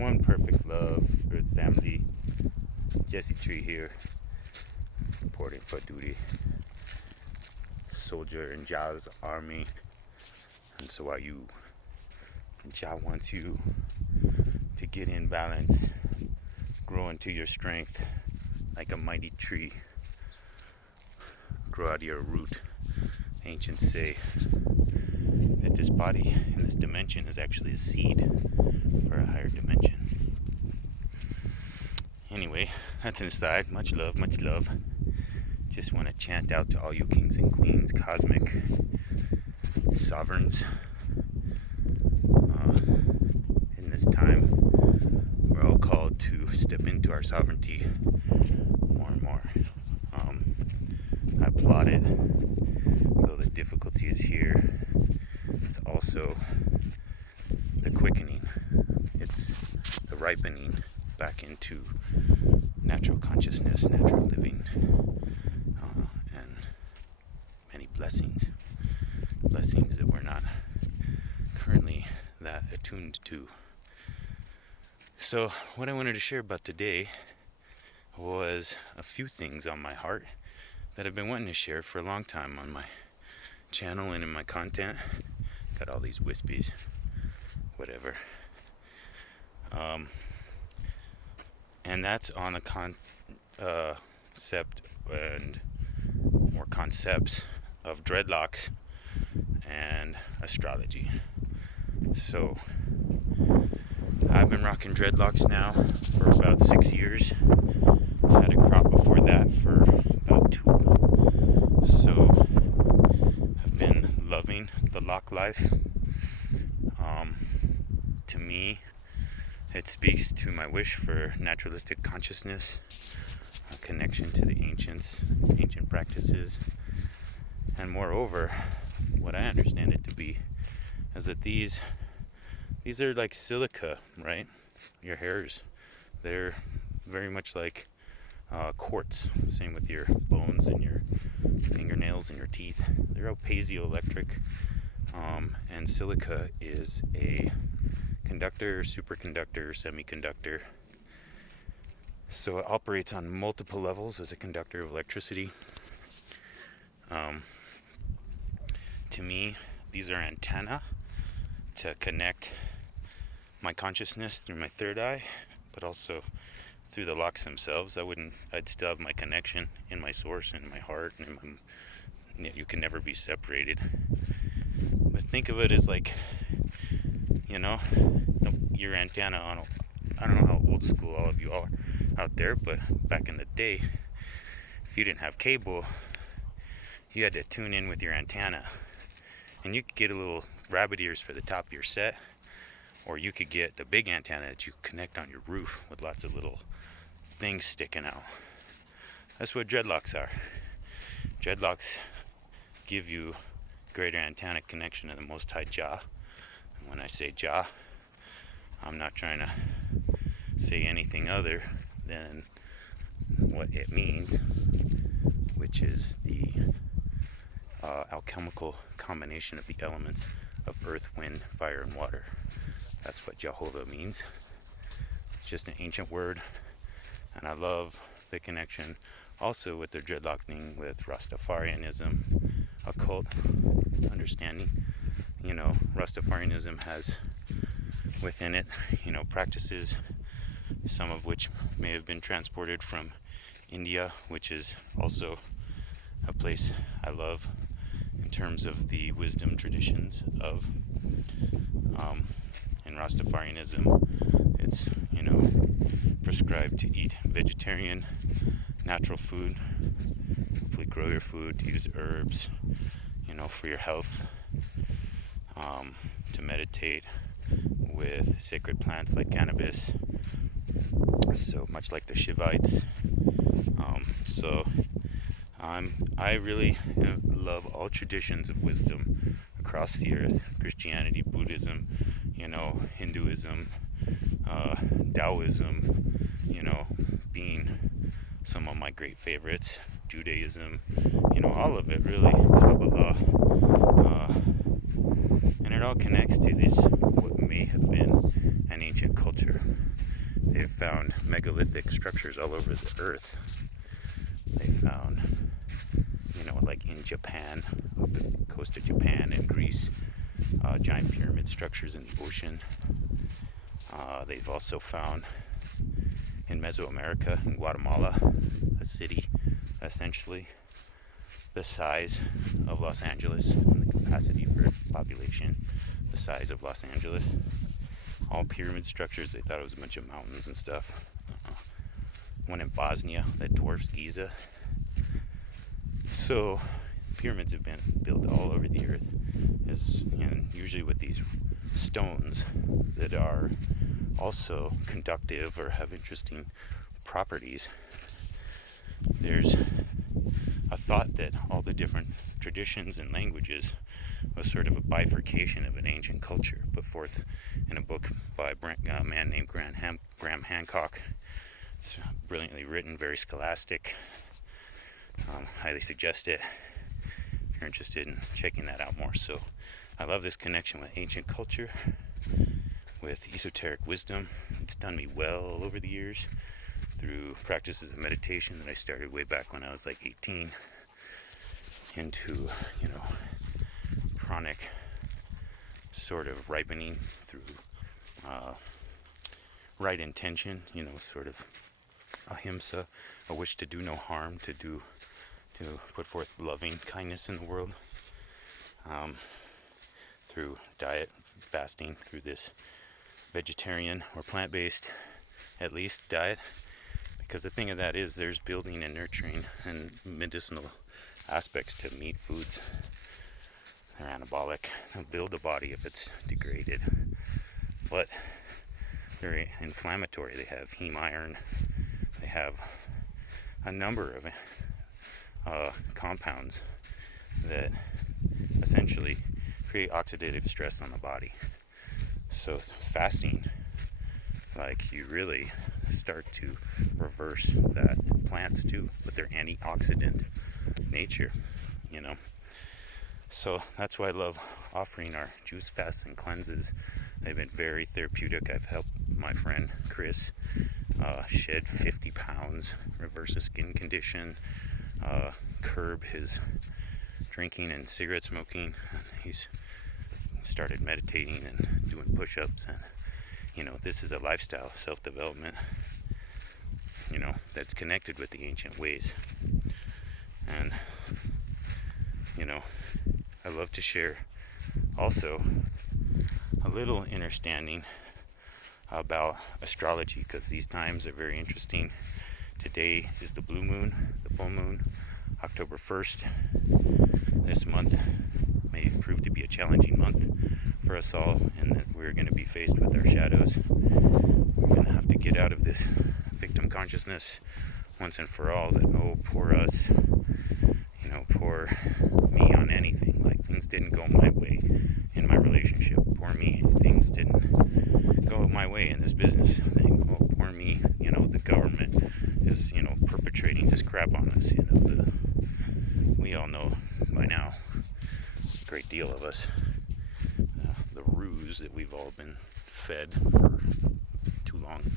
One perfect love, Earth family. Jesse Tree here, reporting for duty. Soldier in Jah's army, and so are you. Jah wants you to get in balance, grow into your strength like a mighty tree. Grow out of your root. Ancients say that this body in this dimension is actually a seed for a higher dimension. Anyway, that's an aside. Much love, much love. Just want to chant out to all you kings and queens, cosmic sovereigns. In this time, we're all called to step into our sovereignty more and more. I applaud it, though the difficulty is here. It's also the quickening. It's the ripening back into natural consciousness, natural living, and many blessings that we're not currently that attuned to. So what I wanted to share about today was a few things on my heart that I've been wanting to share for a long time on my channel and in my content. Got all these wispies, whatever. And that's on the concept and more concepts of dreadlocks and astrology. So I've been rocking dreadlocks now for about 6 years. I had a crop before that for about 2. So I've been loving the lock life. To me, it speaks to my wish for naturalistic consciousness, a connection to the ancient practices, and moreover, what I understand it to be is that these are like silica, right? Your hairs, they're very much like quartz. Same with your bones and your fingernails and your teeth. They're all piezoelectric, and silica is a conductor, superconductor, semiconductor. So it operates on multiple levels as a conductor of electricity. To me, these are antennae to connect my consciousness through my third eye, but also through the locks themselves. I'd still have my connection in my source, in my heart, and you can never be separated. But think of it as like, your antenna on, I don't know how old school all of you are out there, but back in the day, if you didn't have cable, you had to tune in with your antenna. And you could get a little rabbit ears for the top of your set, or you could get the big antenna that you connect on your roof with lots of little things sticking out. That's what dreadlocks are. Dreadlocks give you greater antenna connection to the Most High Jah. And when I say Jah, I'm not trying to say anything other than what it means, which is the alchemical combination of the elements of earth, wind, fire, and water. That's what Jehovah means. It's just an ancient word, and I love the connection also with their dreadlocking with Rastafarianism, occult understanding. Rastafarianism has within it, practices, some of which may have been transported from India, which is also a place I love in terms of the wisdom traditions of in Rastafarianism. It's prescribed to eat vegetarian, natural food, hopefully grow your food, to use herbs, for your health, to meditate with sacred plants like cannabis, so much like the Shivites. I really love all traditions of wisdom across the earth. Christianity, Buddhism, Hinduism, Taoism, being some of my great favorites. Judaism, all of it really. Kabbalah, and it all connects to this, what may have been an ancient culture. They've found megalithic structures all over the earth. They found, like in Japan, off the coast of Japan and Greece, giant pyramid structures in the ocean. They've also found in Mesoamerica, in Guatemala, a city essentially the size of Los Angeles, and the capacity for population the size of Los Angeles. All pyramid structures. They thought it was a bunch of mountains and stuff. One in Bosnia that dwarfs Giza. So pyramids have been built all over the earth, and usually with these stones that are also conductive or have interesting properties. There's a thought that all the different traditions and languages was sort of a bifurcation of an ancient culture, put forth in a book by a man named Graham Hancock. It's brilliantly written, very scholastic. Highly suggest it if you're interested in checking that out more. So I love this connection with ancient culture, with esoteric wisdom. It's done me well over the years through practices of meditation that I started way back when I was like 18, into, chronic sort of ripening through right intention, sort of ahimsa, a wish to do no harm, to put forth loving kindness in the world, through diet, fasting, through this vegetarian or plant-based, at least, diet. Because the thing of that is, there's building and nurturing and medicinal aspects to meat foods. They're anabolic. They'll build the body if it's degraded. But they're inflammatory. They have heme iron. They have a number of compounds that essentially create oxidative stress on the body. So fasting, you really start to reverse that. Plants too, with their antioxidant nature, So that's why I love offering our juice fasts and cleanses. They've been very therapeutic. I've helped my friend Chris shed 50 pounds, reverse a skin condition, curb his drinking and cigarette smoking. He's started meditating and doing push-ups, and this is a lifestyle, self-development, that's connected with the ancient ways. And I love to share also a little understanding about astrology, because these times are very interesting. Today is the blue moon, the full moon, October 1st. This month may prove to be a challenging month for us all, and that we're going to be faced with our shadows. We're going to have to get out of this victim consciousness once and for all, that, oh, poor us, poor me on anything. Like, things didn't go my way in my relationship. Poor me, things didn't go my way in this business thing. Oh, poor me, the government is, perpetrating this crap on us. We all know by now, a great deal of us, the ruse that we've all been fed for too long.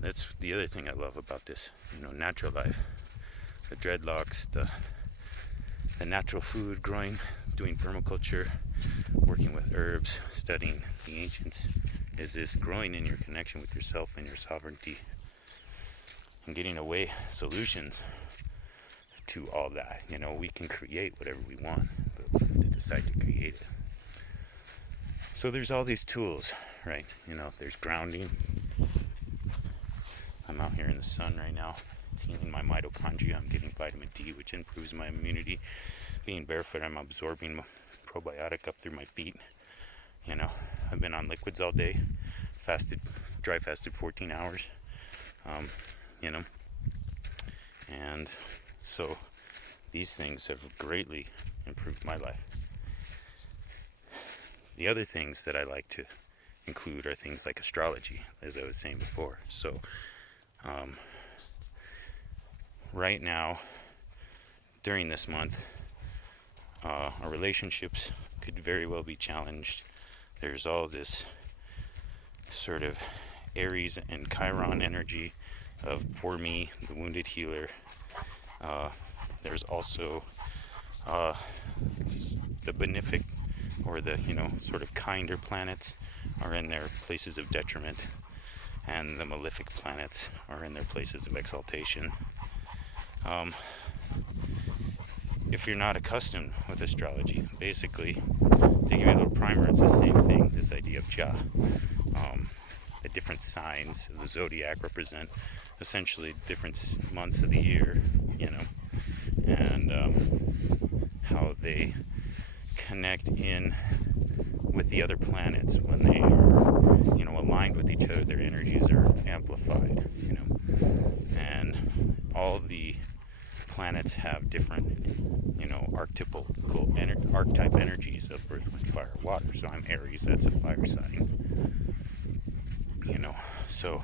That's the other thing I love about this, natural life. The dreadlocks, the natural food growing, doing permaculture, working with herbs, studying the ancients, is this growing in your connection with yourself and your sovereignty, and getting away solutions to all that. We can create whatever we want, but we have to decide to create it. So there's all these tools, right? There's grounding. I'm out here in the sun right now. It's healing my mitochondria. I'm getting vitamin D, which improves my immunity. Being barefoot, I'm absorbing probiotic up through my feet. I've been on liquids all day. Dry fasted 14 hours. And so these things have greatly improved my life. The other things that I like to include are things like astrology, as I was saying before. So right now, during this month, our relationships could very well be challenged. There's all this sort of Aries and Chiron energy of poor me, the wounded healer. There's also the benefic, or the, sort of kinder planets are in their places of detriment, and the malefic planets are in their places of exaltation. If you're not accustomed with astrology, basically, to give you a little primer, it's the same thing. This idea of Jah. The different signs of the zodiac represent essentially different months of the year, and how they connect in with the other planets when they are, aligned with each other. Their energies are amplified, and all the planets have different, archetype energies of earth, wind, fire, water. So I'm Aries, that's a fire sign. So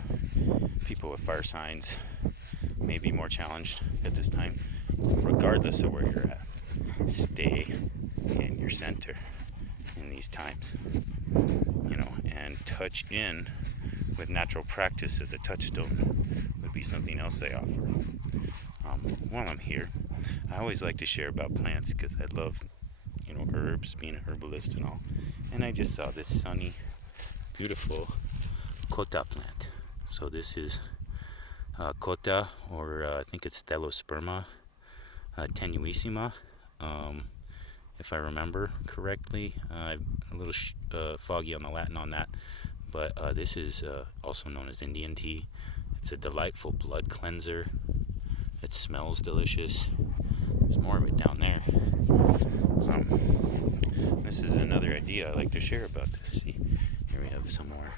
people with fire signs may be more challenged at this time, regardless of where you're at. Stay in your center in these times, and touch in with natural practice as a touchstone would be something else I offer. While I'm here, I always like to share about plants because I love, herbs, being a herbalist and all. And I just saw this sunny, beautiful Kota plant. So this is Kota, or I think it's Thelosperma tenuissima, if I remember correctly. I'm a little foggy on the Latin on that, but this is also known as Indian tea. It's a delightful blood cleanser. It smells delicious. There's more of it down there. This is another idea I like to share about this. See, here we have some more.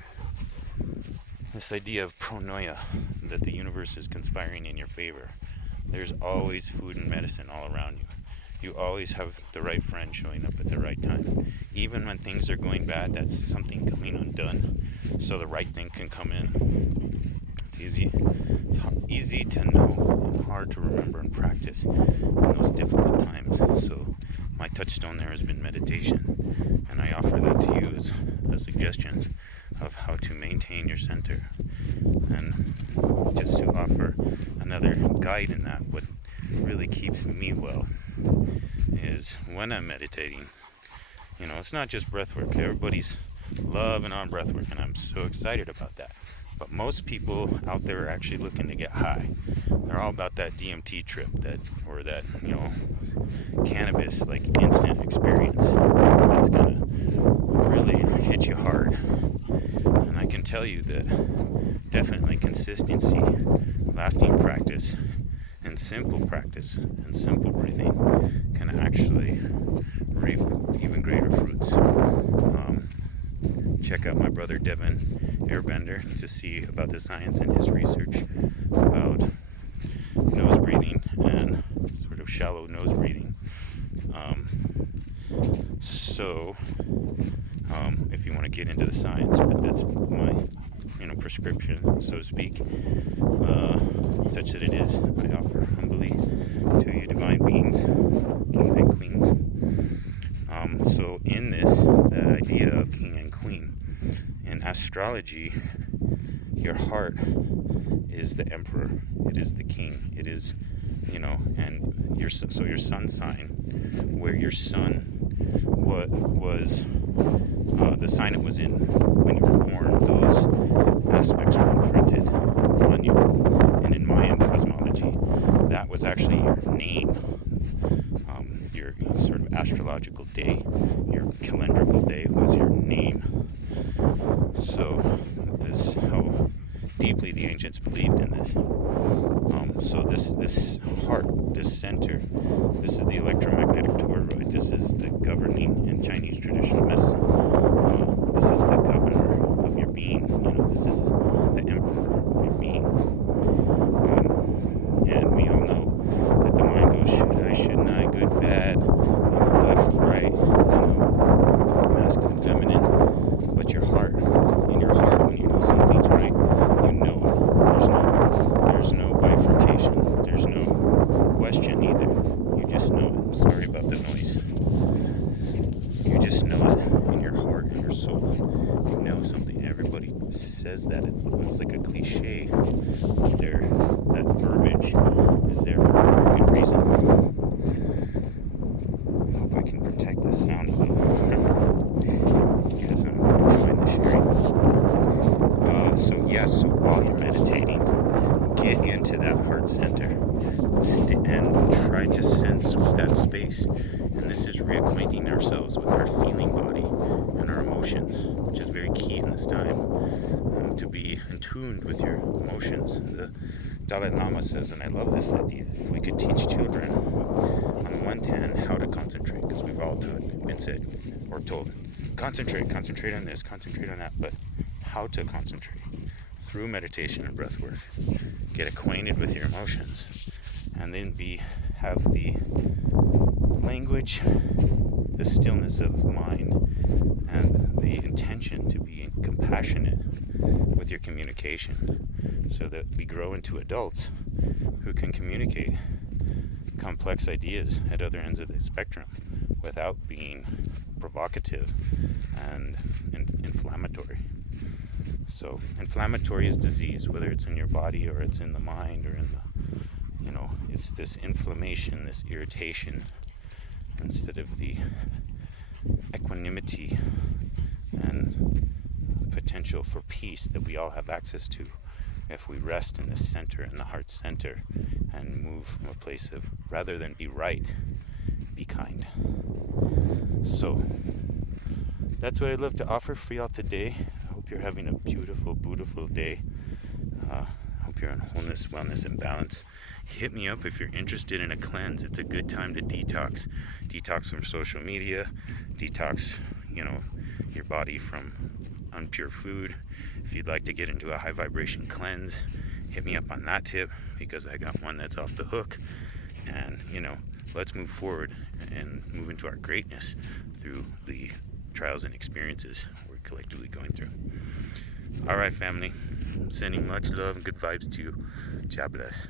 This idea of pronoia, that the universe is conspiring in your favor. There's always food and medicine all around you. You always have the right friend showing up at the right time. Even when things are going bad, that's something coming undone, so the right thing can come in. It's easy to know and hard to remember and practice in those difficult times. So my touchstone there has been meditation, and I offer that to you as a suggestion of how to maintain your center. And just to offer another guide in that, what really keeps me well is when I'm meditating, it's not just breath work. Everybody's loving on breath work, and I'm so excited about that. But most people out there are actually looking to get high. They're all about that DMT trip, or that cannabis, like instant experience that's gonna really hit you hard. And I can tell you that definitely consistency, lasting practice, and simple practice and simple breathing can actually reap even greater fruits. Check out my brother Devin Airbender to see about the science in his research about nose breathing and sort of shallow nose breathing. If you want to get into the science, but that's my prescription, so to speak, such that it is, I offer humbly to you divine beings, kings and queens. So in this, the idea of king and queen, in astrology, your heart is the emperor, it is the king, it is, and your sun sign, where your sun was the sign it was in when you were born, those aspects were imprinted on you. And in Mayan cosmology, that was actually your name, your sort of astrological day, your calendrical day was your name. So this is how deeply the ancients believed in this. So this heart, this center, this is the electromagnetic toroid. This is the governing in Chinese traditional medicine. This is the governor of your being. This is the emperor of your being. And we all know that the mind goes, should I, shouldn't I, good, bad, left, right, masculine, feminine. But your heart, in your heart, when you know something's right, you know it. There's no bifurcation. There's no question either. You just know it. Sorry about the noise. You just know it in your heart, in your soul. You know something. Everybody feels like a cliche. That verbiage is there for a very good reason. I hope I can protect the sound a little because I'm enjoying the sharing. So while you're meditating, get into that heart center and try to sense that space. And this is reacquainting ourselves with our feeling body and our emotions, which is very key in this time, to be in tune with your emotions. The Dalai Lama says, and I love this idea, if we could teach children on one hand how to concentrate, because we've all been said or told, concentrate on this, concentrate on that, but how to concentrate through meditation and breath work. Get acquainted with your emotions, and then have the language, the stillness of mind, and the intention to be compassionate with your communication, so that we grow into adults who can communicate complex ideas at other ends of the spectrum without being provocative and inflammatory. So inflammatory is disease, whether it's in your body or it's in the mind or in the, it's this inflammation, this irritation, instead of the equanimity and potential for peace that we all have access to if we rest in the center, in the heart center, and move from a place of, rather than be right, be kind. So that's what I'd love to offer for y'all today. I hope you're having a beautiful, beautiful day. I hope you're in wholeness, wellness, and balance. Hit me up if you're interested in a cleanse. It's a good time to detox. Detox from social media, detox, your body from unpure food. If you'd like to get into a high vibration cleanse, hit me up on that tip, because I got one that's off the hook. And, let's move forward and move into our greatness through the trials and experiences we're collectively going through. All right, family. I'm sending much love and good vibes to you. God bless.